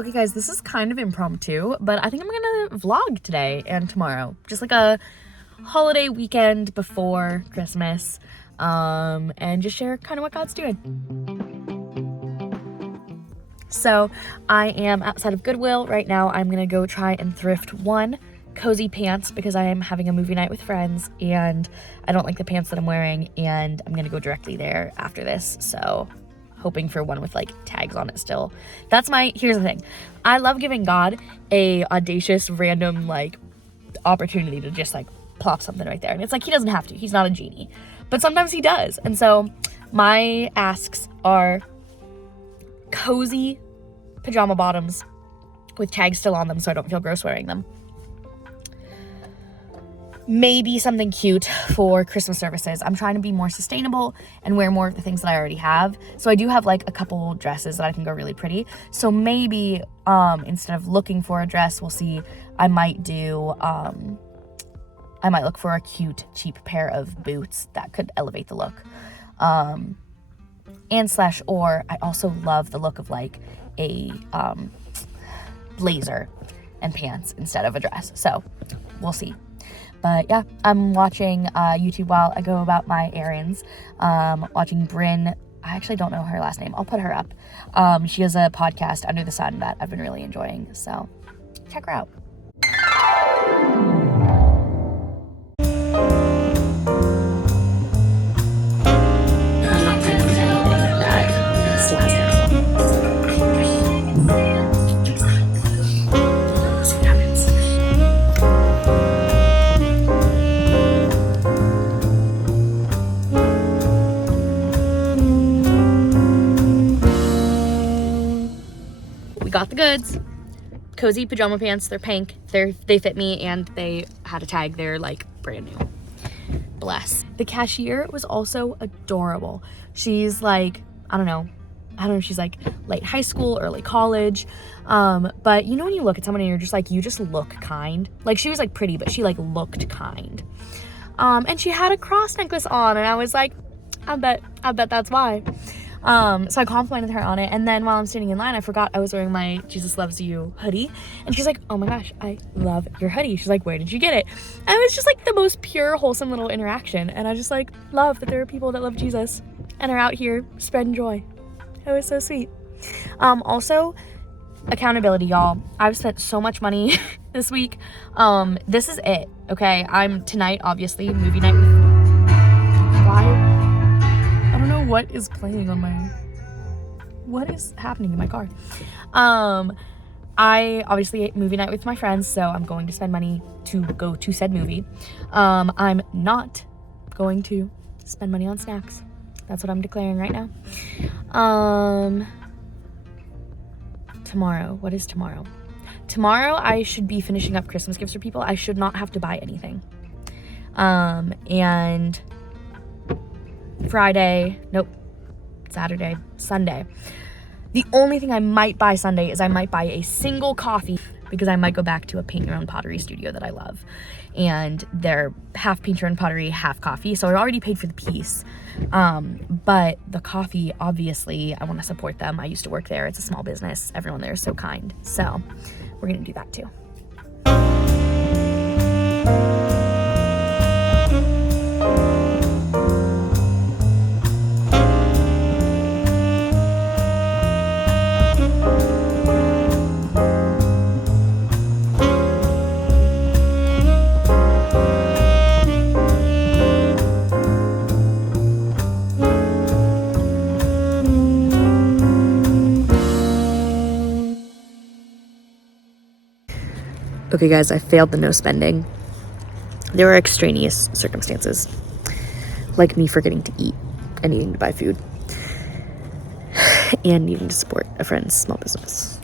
Okay guys, this is kind of impromptu, but I think I'm gonna vlog today and tomorrow. Just like a holiday weekend before Christmas, and just share kind of what God's doing. So I am outside of Goodwill right now. I'm gonna go try and thrift one cozy pants because I am having a movie night with friends and I don't like the pants that I'm wearing, and I'm gonna go directly there after this. So hoping for one with like tags on it still. Here's the thing. I love giving God a audacious random like opportunity to just like plop something right there. And it's like, he doesn't have to, he's not a genie, but sometimes he does. And so my asks are cozy pajama bottoms with tags still on them so I don't feel gross wearing them. Maybe something cute for Christmas services. I'm trying to be more sustainable and wear more of the things that I already have. So I do have like a couple dresses that I think are really pretty. So maybe instead of looking for a dress, we'll see, I might look for a cute, cheap pair of boots that could elevate the look. Or I also love the look of like a blazer and pants instead of a dress. So we'll see. But yeah, I'm watching YouTube while I go about my errands. Watching Bryn. I actually don't know her last name. I'll put her up. She has a podcast, Under the Sun, that I've been really enjoying. So check her out. Got the goods. Cozy pajama pants. They're pink. They fit me and they had a tag. They're like brand new. Bless. The cashier was also adorable. She's like, I don't know if she's like late high school, early college. But you know when you look at someone and you're just like, you just look kind. Like she was like pretty, but she like looked kind. And she had a cross necklace on and I was like, I bet that's why. So I complimented her on it, and then while I'm standing in line, I forgot I was wearing my Jesus Loves You hoodie, and she's like, oh my gosh, I love your hoodie. She's like, where did you get it? And it was just like the most pure, wholesome little interaction, and I just like love that there are people that love Jesus and are out here spreading joy. It was so sweet. Also, accountability, y'all. I've spent so much money this week. This is it, okay? I'm tonight, obviously, movie night with... Why? I don't know what is playing on what is happening in my car. I obviously movie night with my friends, so I'm going to spend money to go to said movie. I'm not going to spend money on snacks. That's what I'm declaring right now. Tomorrow, what is tomorrow? Tomorrow I should be finishing up Christmas gifts for people. I should not have to buy anything. And Friday, nope, Saturday, Sunday. The only thing I might buy Sunday is I might buy a single coffee because I might go back to a paint your own pottery studio that I love. And they're half paint your own pottery, half coffee. So I already paid for the piece. But the coffee, obviously, I want to support them. I used to work there. It's a small business. Everyone there is so kind. So we're going to do that too. Okay guys, I failed the no spending. There were extraneous circumstances, like me forgetting to eat and needing to buy food and needing to support a friend's small business.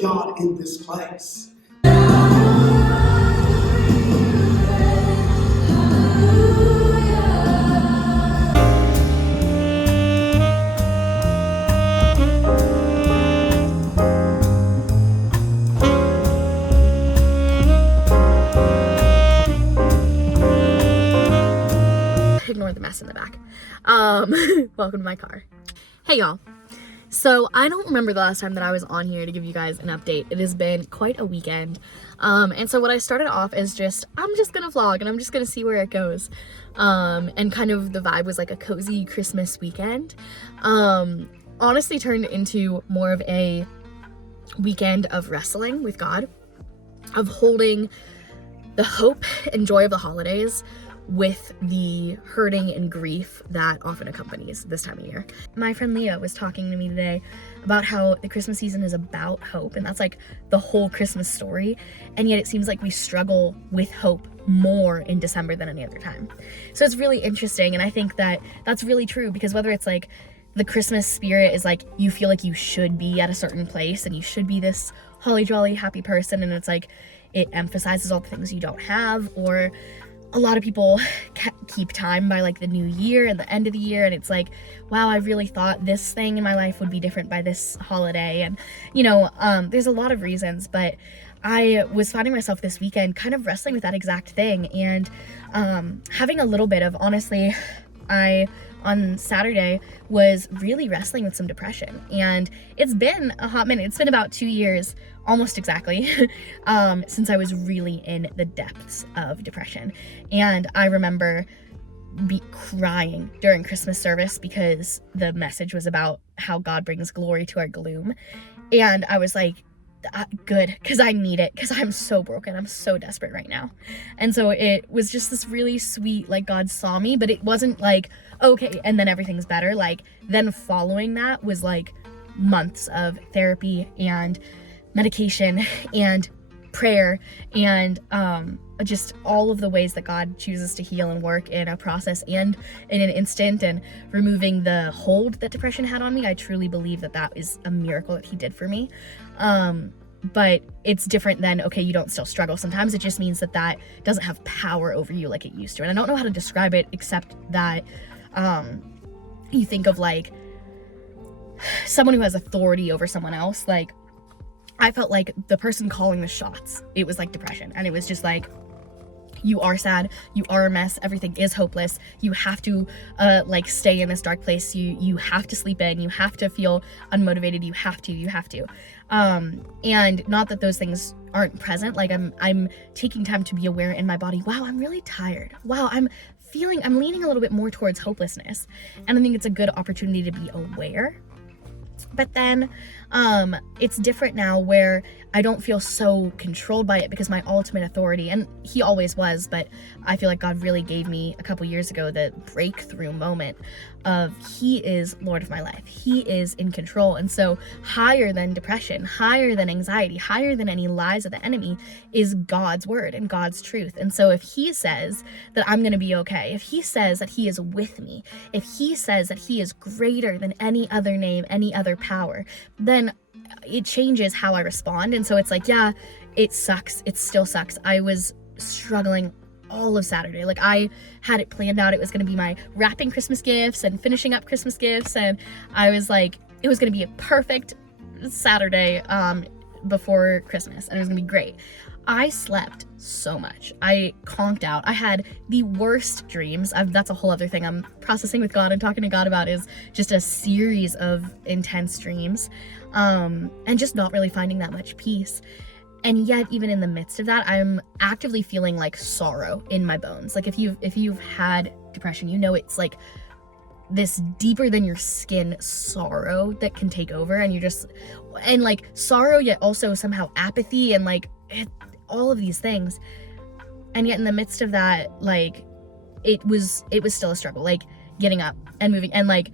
God in this place. Ignore the mess in the back. Welcome to my car. Hey y'all. So I don't remember the last time that I was on here to give you guys an update. It has been quite a weekend. And so what I started off is I'm just gonna vlog and I'm just gonna see where it goes. And kind of the vibe was like a cozy Christmas weekend. Honestly turned into more of a weekend of wrestling with God, of holding the hope and joy of the holidays with the hurting and grief that often accompanies this time of year. My friend Leah was talking to me today about how the Christmas season is about hope, and that's like the whole Christmas story, and yet it seems like we struggle with hope more in December than any other time. So it's really interesting, and I think that that's really true, because whether it's like the Christmas spirit is like you feel like you should be at a certain place and you should be this holly jolly happy person, and it's like it emphasizes all the things you don't have, or a lot of people keep time by like the new year and the end of the year, and it's like, wow, I really thought this thing in my life would be different by this holiday. And there's a lot of reasons, but I was finding myself this weekend kind of wrestling with that exact thing, and having a little bit of, honestly, on Saturday was really wrestling with some depression, and it's been a hot minute. It's been about 2 years, almost exactly, since I was really in the depths of depression. And I remember crying during Christmas service because the message was about how God brings glory to our gloom, and I was like, good, because I need it, because I'm so broken, I'm so desperate right now. And so it was just this really sweet, like, God saw me, but it wasn't like, okay, and then everything's better. Like, then following that was like months of therapy and medication and prayer and just all of the ways that God chooses to heal and work in a process and in an instant, and removing the hold that depression had on me. I truly believe that that is a miracle that he did for me. But it's different than, okay, you don't still struggle. Sometimes it just means that that doesn't have power over you like it used to. And I don't know how to describe it except that you think of like someone who has authority over someone else. Like, I felt like the person calling the shots, it was like depression, and it was just like, you are sad, you are a mess, everything is hopeless, you have to like stay in this dark place, you have to sleep in, you have to feel unmotivated, you have to and not that those things aren't present. Like, I'm taking time to be aware in my body, wow, I'm really tired, wow, I'm leaning a little bit more towards hopelessness, and I think it's a good opportunity to be aware. But then it's different now, where I don't feel so controlled by it, because my ultimate authority, and he always was, but I feel like God really gave me a couple years ago the breakthrough moment of he is Lord of my life. He is in control. And so higher than depression, higher than anxiety, higher than any lies of the enemy is God's word and God's truth. And so if he says that I'm going to be okay, if he says that he is with me, if he says that he is greater than any other name, any other power, then it changes how I respond. And so it's like, yeah, it sucks. It still sucks. I was struggling all of Saturday. Like, I had it planned out. It was going to be my wrapping Christmas gifts and finishing up Christmas gifts. And I was like, it was going to be a perfect Saturday before Christmas, and it was going to be great. I slept so much. I conked out. I had the worst dreams. That's a whole other thing I'm processing with God and talking to God about, is just a series of intense dreams, and just not really finding that much peace. And yet, even in the midst of that, I'm actively feeling like sorrow in my bones. Like, if you've had depression, you know it's like this deeper than your skin sorrow that can take over, and and like sorrow, yet also somehow apathy, and like all of these things. And yet in the midst of that, like, it was still a struggle, like getting up and moving, and like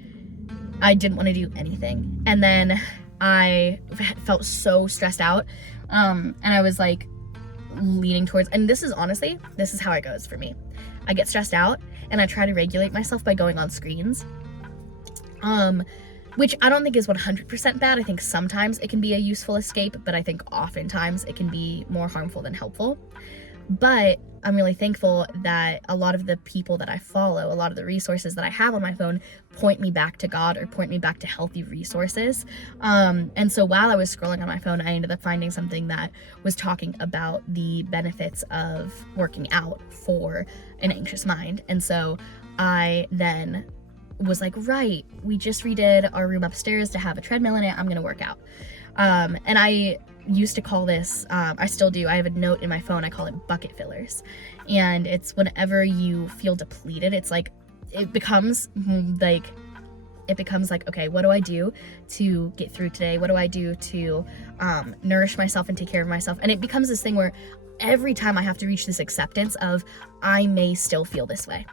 I didn't want to do anything. And then I felt so stressed out, and I was like leaning towards, and this is how it goes for me. I get stressed out and I try to regulate myself by going on screens. which I don't think is 100% bad. I think sometimes it can be a useful escape, but I think oftentimes it can be more harmful than helpful. But I'm really thankful that a lot of the people that I follow, a lot of the resources that I have on my phone point me back to God or point me back to healthy resources. And so while I was scrolling on my phone, I ended up finding something that was talking about the benefits of working out for an anxious mind. And so I then was like, right, we just redid our room upstairs to have a treadmill in it. I'm going to work out. And I used to call this, I still do, I have a note in my phone, I call it bucket fillers. And it's whenever you feel depleted, it's like, it becomes like, okay, what do I do to get through today? What do I do to nourish myself and take care of myself? And it becomes this thing where every time I have to reach this acceptance of, I may still feel this way,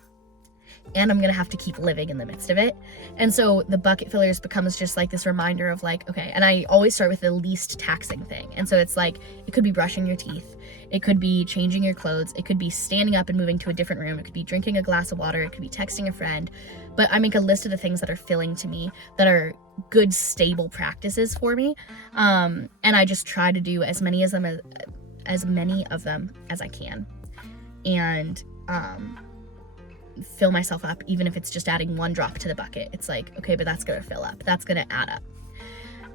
and I'm gonna have to keep living in the midst of it. And so the bucket fillers becomes just like this reminder of like, okay, and I always start with the least taxing thing. And so it's like, it could be brushing your teeth, it could be changing your clothes, it could be standing up and moving to a different room, it could be drinking a glass of water, it could be texting a friend. But I make a list of the things that are filling to me, that are good, stable practices for me. And I just try to do as many of them as I can. And fill myself up, even if it's just adding one drop to the bucket. It's like, okay, but that's gonna fill up, that's gonna add up.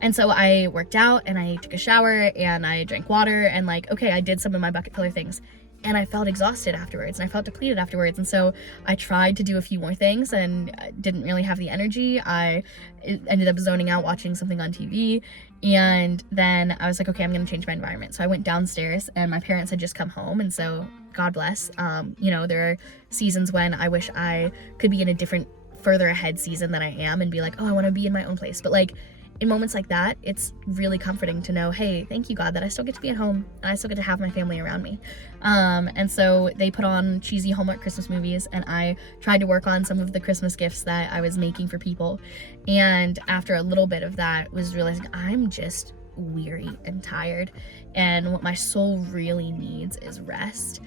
And so I worked out and I took a shower and I drank water and like, okay, I did some of my bucket filler things, and I felt exhausted afterwards and I felt depleted afterwards. And so I tried to do a few more things and didn't really have the energy. I ended up zoning out watching something on TV, and then I was like, okay, I'm gonna change my environment. So I went downstairs and my parents had just come home, and so God bless. There are seasons when I wish I could be in a different, further ahead season than I am and be like, oh, I want to be in my own place. But like in moments like that, it's really comforting to know, hey, thank you, God, that I still get to be at home and I still get to have my family around me. And so they put on cheesy Hallmark Christmas movies, and I tried to work on some of the Christmas gifts that I was making for people. And after a little bit of that, was realizing I'm just weary and tired, and what my soul really needs is rest,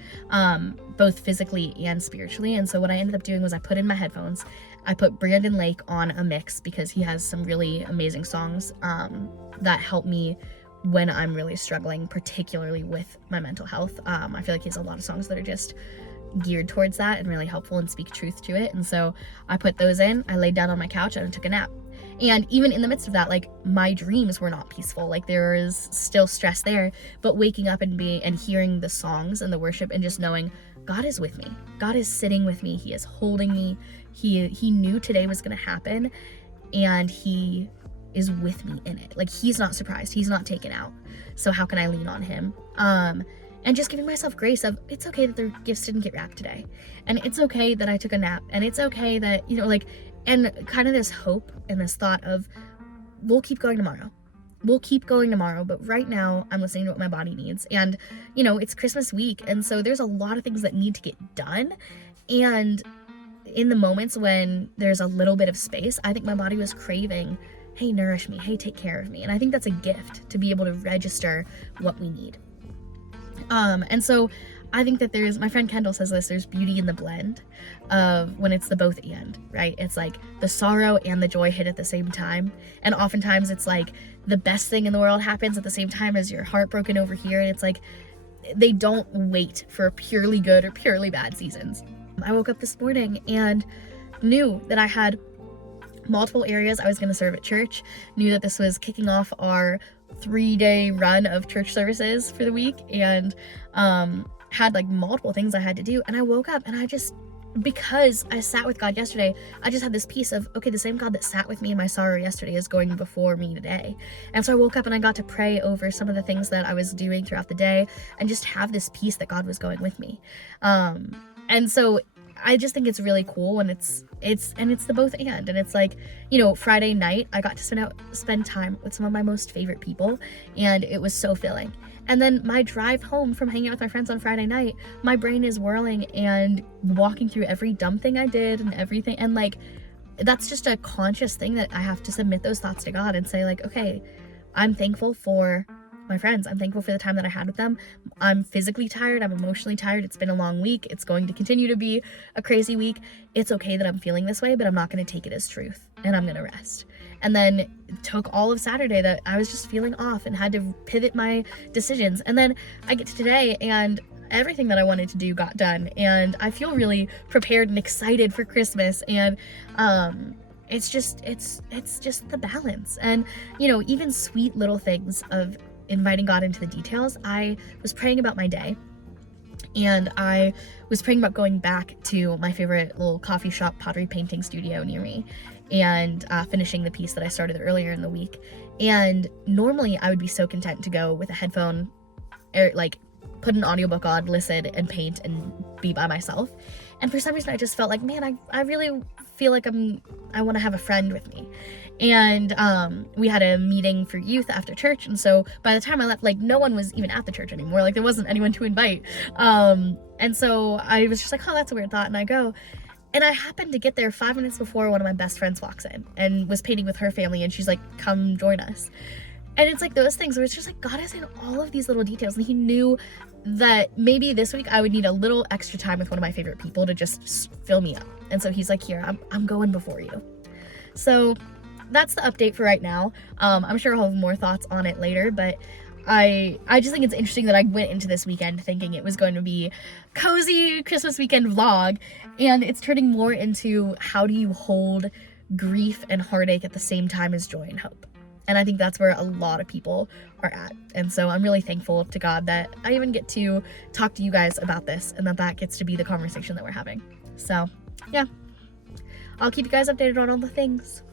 both physically and spiritually. And so what I ended up doing was I put in my headphones, I put Brandon Lake on a mix, because he has some really amazing songs that help me when I'm really struggling, particularly with my mental health. I feel like he has a lot of songs that are just geared towards that and really helpful and speak truth to it. And so I put those in, I laid down on my couch and I took a nap. And even in the midst of that, like, my dreams were not peaceful. Like, there was still stress there, but waking up and hearing the songs and the worship and just knowing God is with me. God is sitting with me. He is holding me. He knew today was going to happen, and he is with me in it. Like, he's not surprised. He's not taken out. So how can I lean on him? And just giving myself grace of, it's okay that their gifts didn't get wrapped today. And it's okay that I took a nap. And it's okay that, and kind of this hope and this thought of, we'll keep going tomorrow. We'll keep going tomorrow, but right now I'm listening to what my body needs. And, it's Christmas week, and so there's a lot of things that need to get done. And in the moments when there's a little bit of space, I think my body was craving, hey, nourish me, hey, take care of me. And I think that's a gift, to be able to register what we need. And so I think that my friend Kendall says this, there's beauty in the blend of when it's the both and, right? It's like the sorrow and the joy hit at the same time. And oftentimes it's like the best thing in the world happens at the same time as you're heartbroken over here. And it's like, they don't wait for purely good or purely bad seasons. I woke up this morning and knew that I had multiple areas I was going to serve at church, knew that this was kicking off our 3-day run of church services for the week, and had like multiple things I had to do. And I woke up and because I sat with God yesterday, I just had this piece of, okay, the same God that sat with me in my sorrow yesterday is going before me today. And so I woke up and I got to pray over some of the things that I was doing throughout the day and just have this peace that God was going with me. And so I just think it's really cool when it's the both and it's like, Friday night I got to spend time with some of my most favorite people, and it was so filling. And then my drive home from hanging out with my friends on Friday night, my brain is whirling and walking through every dumb thing I did and everything. And like, that's just a conscious thing that I have to submit those thoughts to God and say like, okay, I'm thankful for my friends. I'm thankful for the time that I had with them. I'm physically tired. I'm emotionally tired. It's been a long week. It's going to continue to be a crazy week. It's okay that I'm feeling this way, but I'm not going to take it as truth, and I'm going to rest. And then it took all of Saturday that I was just feeling off and had to pivot my decisions. And then I get to today, and everything that I wanted to do got done, and I feel really prepared and excited for Christmas. And it's just the balance. And even sweet little things of inviting God into the details. I was praying about my day, and I was praying about going back to my favorite little coffee shop pottery painting studio near me and finishing the piece that I started earlier in the week. And normally I would be so content to go with a headphone, or like put an audiobook on, listen and paint and be by myself. And for some reason I just felt like, man, I really feel like I want to have a friend with me. And we had a meeting for youth after church, and so by the time I left, like, no one was even at the church anymore. Like, there wasn't anyone to invite. And so I was just like, oh, that's a weird thought. And I go, and I happened to get there 5 minutes before one of my best friends walks in and was painting with her family, and she's like, come join us. And it's like those things where it's just like God is in all of these little details, and he knew that maybe this week I would need a little extra time with one of my favorite people to just fill me up. And so he's like, here, I'm going before you. So that's the update for right now. I'm sure I'll have more thoughts on it later, but I just think it's interesting that I went into this weekend thinking it was going to be cozy Christmas weekend vlog, and it's turning more into how do you hold grief and heartache at the same time as joy and hope. And I think that's where a lot of people are at. And so I'm really thankful to God that I even get to talk to you guys about this, and that gets to be the conversation that we're having. So yeah, I'll keep you guys updated on all the things.